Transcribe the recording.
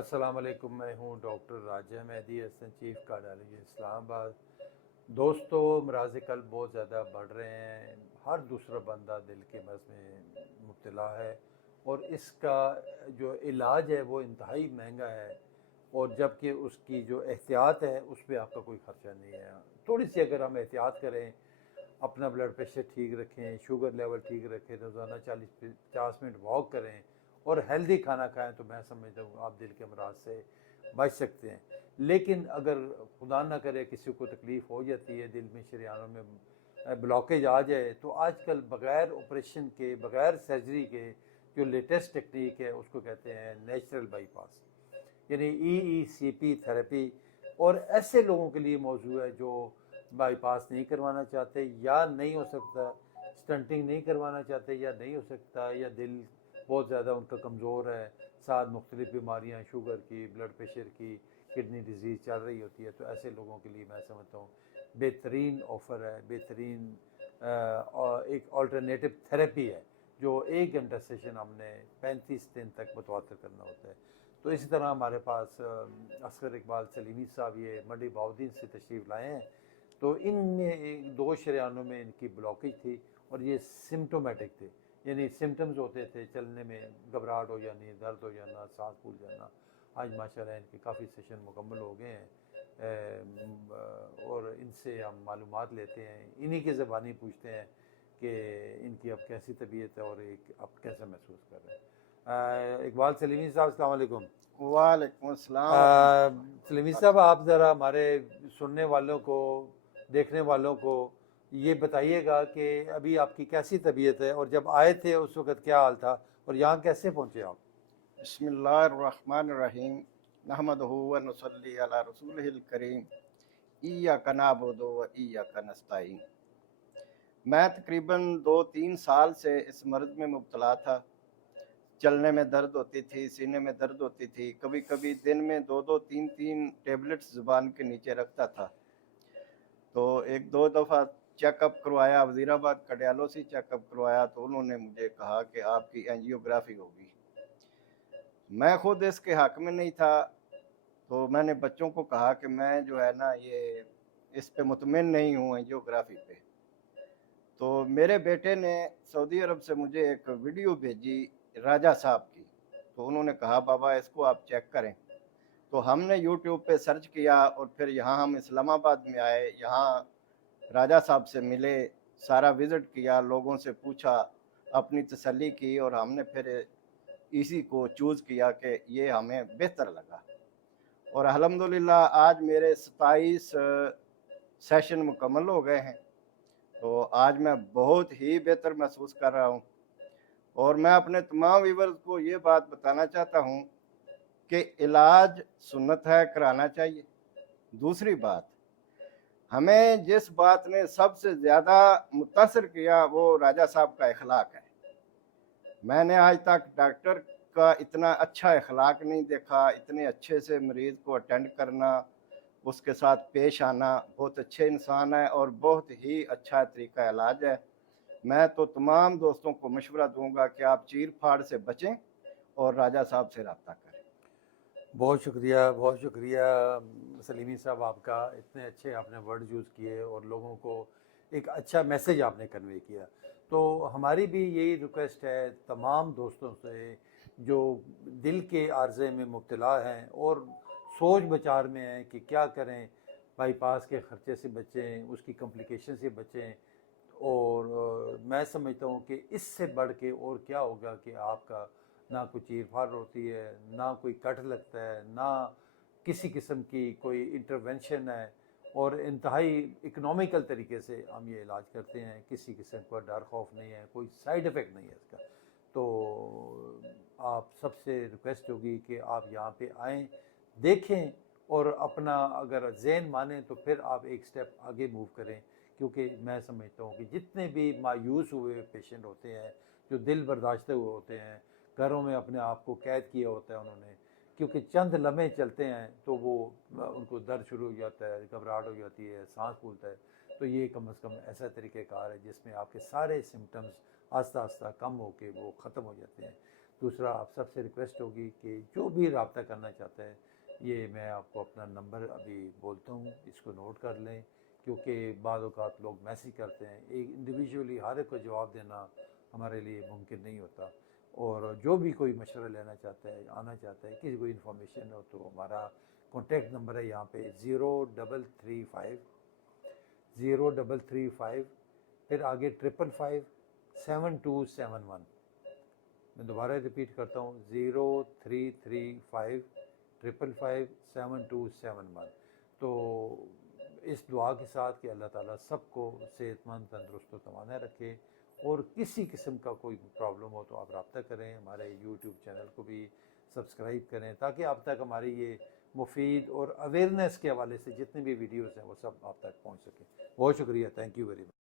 السلام علیکم، میں ہوں ڈاکٹر راجہ مہدی حسن، چیف کارڈیالوجی اسلام آباد۔ دوستو، امراض قلب بہت زیادہ بڑھ رہے ہیں، ہر دوسرا بندہ دل کے مرض میں مبتلا ہے، اور اس کا جو علاج ہے وہ انتہائی مہنگا ہے، اور جبکہ اس کی جو احتیاط ہے اس پہ آپ کا کوئی خرچہ نہیں ہے۔ تھوڑی سی اگر ہم احتیاط کریں، اپنا بلڈ پریشر ٹھیک رکھیں، شوگر لیول ٹھیک رکھیں، روزانہ 40-50 منٹ واک کریں اور ہیلدی کھانا کھائیں، تو میں سمجھتا ہوں آپ دل کے امراض سے بچ سکتے ہیں۔ لیکن اگر خدا نہ کرے کسی کو تکلیف ہو جاتی ہے، دل میں شریانوں میں بلاکیج آ جائے، تو آج کل بغیر آپریشن کے، بغیر سرجری کے جو لیٹسٹ ٹیکنیک ہے اس کو کہتے ہیں نیچرل بائی پاس، یعنی ای سی پی تھراپی۔ اور ایسے لوگوں کے لیے موضوع ہے جو بائی پاس نہیں کروانا چاہتے، یا نہیں ہو سکتا، سٹنٹنگ نہیں کروانا چاہتے، یا نہیں ہو سکتا، یا دل بہت زیادہ ان کا کمزور ہے، ساتھ مختلف بیماریاں شوگر کی، بلڈ پریشر کی، کڈنی ڈیزیز چل رہی ہوتی ہے، تو ایسے لوگوں کے لیے میں سمجھتا ہوں بہترین آفر ہے، بہترین ایک آلٹرنیٹو تھراپی ہے، جو 1 گھنٹہ سیشن ہم نے 35 دن تک متواتر کرنا ہوتا ہے۔ تو اسی طرح ہمارے پاس اصغر اقبال سلیمی صاحب یہ منڈی باؤدین سے تشریف لائے ہیں، تو ان میں 2 شریانوں میں ان کی بلاکیج تھی، اور یہ سمٹومیٹک تھے، یعنی سمٹمز ہوتے تھے چلنے میں گھبراہٹ ہو جانی، درد ہو جانا، سانس پھول جانا۔ آج ماشاءاللہ ان کے کافی سیشن مکمل ہو گئے ہیں، اور ان سے ہم معلومات لیتے ہیں، انہی کی زبانی پوچھتے ہیں کہ ان کی اب کیسی طبیعت ہے اور اب کیسا محسوس کر رہے ہیں۔ اقبال سلیمی صاحب السلام علیکم۔ وعلیکم السلام ورحمۃ اللہ سلیمی صاحب، وبرکاتہ۔ آپ ذرا ہمارے سننے والوں کو، دیکھنے والوں کو یہ بتائیے گا کہ ابھی آپ کی کیسی طبیعت ہے، اور جب آئے تھے اس وقت کیا حال تھا، اور یہاں کیسے پہنچے آپ؟ بسم اللہ الرحمن الرحیم، نحمدہ و نصلی علی رسولہ الکریم، ایاک نعبد و ایاک نستعین۔ میں تقریباً 2-3 سال سے اس مرض میں مبتلا تھا۔ چلنے میں درد ہوتی تھی، سینے میں درد ہوتی تھی، کبھی کبھی دن میں 2-3 ٹیبلٹس زبان کے نیچے رکھتا تھا۔ تو 1-2 دفعہ چیک اپ کروایا، وزیر آباد کارڈیالوجی چیک اپ کروایا، تو انہوں نے مجھے کہا کہ آپ کی اینجیوگرافی ہوگی۔ میں خود اس کے حق میں نہیں تھا، تو میں نے بچوں کو کہا کہ میں جو ہے نا یہ اس پہ مطمئن نہیں ہوں اینجیوگرافی پہ۔ تو میرے بیٹے نے سعودی عرب سے مجھے ایک ویڈیو بھیجی راجہ صاحب کی، تو انہوں نے کہا بابا اس کو آپ چیک کریں۔ تو ہم نے یوٹیوب پہ سرچ کیا، اور پھر یہاں ہم اسلام آباد میں آئے، یہاں راجہ صاحب سے ملے، سارا وزٹ کیا، لوگوں سے پوچھا، اپنی تسلی کی، اور ہم نے پھر اسی کو چوز کیا کہ یہ ہمیں بہتر لگا۔ اور الحمدللہ آج میرے 27 سیشن مکمل ہو گئے ہیں، تو آج میں بہت ہی بہتر محسوس کر رہا ہوں۔ اور میں اپنے تمام ویورز کو یہ بات بتانا چاہتا ہوں کہ علاج سنت ہے، کرانا چاہیے۔ دوسری بات، ہمیں جس بات نے سب سے زیادہ متاثر کیا وہ راجہ صاحب کا اخلاق ہے۔ میں نے آج تک ڈاکٹر کا اتنا اچھا اخلاق نہیں دیکھا، اتنے اچھے سے مریض کو اٹینڈ کرنا، اس کے ساتھ پیش آنا۔ بہت اچھے انسان ہے اور بہت ہی اچھا طریقہ علاج ہے۔ میں تو تمام دوستوں کو مشورہ دوں گا کہ آپ چیر پھاڑ سے بچیں اور راجہ صاحب سے رابطہ کریں۔ بہت شکریہ، بہت شکریہ سلیمی صاحب آپ کا، اتنے اچھے آپ نے ورڈ یوز کیے اور لوگوں کو ایک اچھا میسیج آپ نے کنوے کیا۔ تو ہماری بھی یہی ریکویسٹ ہے تمام دوستوں سے جو دل کے عارضے میں مبتلا ہیں اور سوچ بچار میں ہیں کہ کیا کریں، بائی پاس کے خرچے سے بچیں، اس کی کمپلیکیشن سے بچیں، اور میں سمجھتا ہوں کہ اس سے بڑھ کے اور کیا ہوگا کہ آپ کا نہ کوئی چیر پھاڑ ہوتی ہے، نہ کوئی کٹ لگتا ہے، نہ کسی قسم کی کوئی انٹرونشن ہے، اور انتہائی اکنامیکل طریقے سے ہم یہ علاج کرتے ہیں، کسی قسم کا ڈر خوف نہیں ہے، کوئی سائیڈ افیکٹ نہیں ہے اس کا۔ تو آپ سب سے ریکویسٹ ہوگی کہ آپ یہاں پہ آئیں، دیکھیں، اور اپنا اگر ذہن مانیں تو پھر آپ ایک سٹیپ آگے موو کریں، کیونکہ میں سمجھتا ہوں کہ جتنے بھی مایوس ہوئے پیشنٹ ہوتے ہیں، جو دل برداشتے ہوئے ہوتے ہیں، گھروں میں اپنے آپ کو قید کیا ہوتا ہے انہوں نے، کیونکہ چند لمحے چلتے ہیں تو وہ ان کو درد شروع ہو جاتا ہے، گھبراہٹ ہو جاتی ہے، سانس پھولتا ہے۔ تو یہ کم از کم ایسا طریقہ کار ہے جس میں آپ کے سارے سمٹمز آہستہ آہستہ کم ہو کے وہ ختم ہو جاتے ہیں۔ دوسرا آپ سب سے ریکویسٹ ہوگی کہ جو بھی رابطہ کرنا چاہتا ہے، یہ میں آپ کو اپنا نمبر ابھی بولتا ہوں، اس کو نوٹ کر لیں، کیونکہ بعض اوقات لوگ میسیج کرتے ہیں، ایک انڈیویجولی ہر ایک کو جواب دینا ہمارے لیے ممکن نہیں ہوتا، اور جو بھی کوئی مشورہ لینا چاہتا ہے، آنا چاہتا ہے، کسی کوئی انفارمیشن ہو، تو ہمارا کانٹیکٹ نمبر ہے یہاں پہ 0335 پھر آگے 555 7271۔ میں دوبارہ ریپیٹ کرتا ہوں 0335 555 7271۔ تو اس دعا کے ساتھ کہ اللہ تعالیٰ سب کو صحت مند، تندرست و توانا رکھے، اور کسی قسم کا کوئی پرابلم ہو تو آپ رابطہ کریں، ہمارے یوٹیوب چینل کو بھی سبسکرائب کریں، تاکہ آپ تک ہماری یہ مفید اور اویئرنیس کے حوالے سے جتنے بھی ویڈیوز ہیں وہ سب آپ تک پہنچ سکیں۔ بہت شکریہ، تھینک یو ویری مچ۔